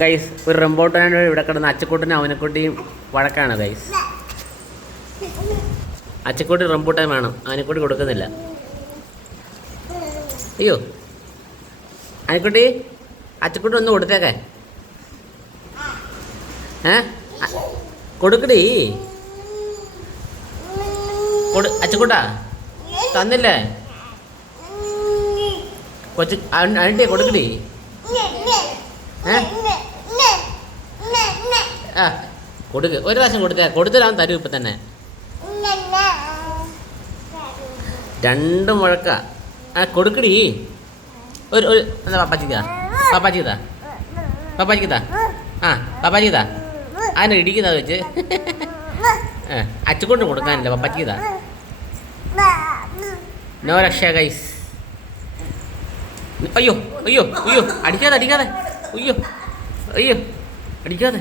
Guys ഒരു റംബൂട്ടാനോട് ഇവിടെ കിടന്ന് അച്ചക്കൂട്ടിനും അവനെക്കുട്ടിയും വഴക്കാണ് ഗൈസ്. അച്ചക്കൂട്ടി റംബൂട്ടാൻ വേണം, അവനെക്കുട്ടി കൊടുക്കുന്നില്ല. അയ്യോ അവനെക്കുട്ടി, അച്ചക്കൂട്ടി ഒന്ന് കൊടുത്തേക്കെ. കൊടുക്കടി. അച്ചക്കൂട്ടാ തന്നില്ലേ കൊച്ചു? അതിൻ്റെ കൊടുക്കടി. ആ കൊടുക്ക്, ഒരു പ്രാവശ്യം കൊടുത്താൽ തരും ഇപ്പം തന്നെ. രണ്ടും മുഴക്ക. കൊടുക്കടി. ഒരു എന്താ പപ്പാച്ചിക്കാ പപ്പാച്ചിക്കാ പപ്പാച്ചിക്കാ പപ്പാച്ചിക്കാ അതിനെ ഇടിക്കുന്ന വെച്ച് അച്ചുകൊണ്ട് കൊടുക്കാനില്ല പപ്പാച്ചിക്കാ. നോ രക്ഷ ഗൈസ്. അയ്യോ അയ്യോ അയ്യോ, അടിക്കാതെ അയ്യോ അയ്യോ അടിക്കാതെ.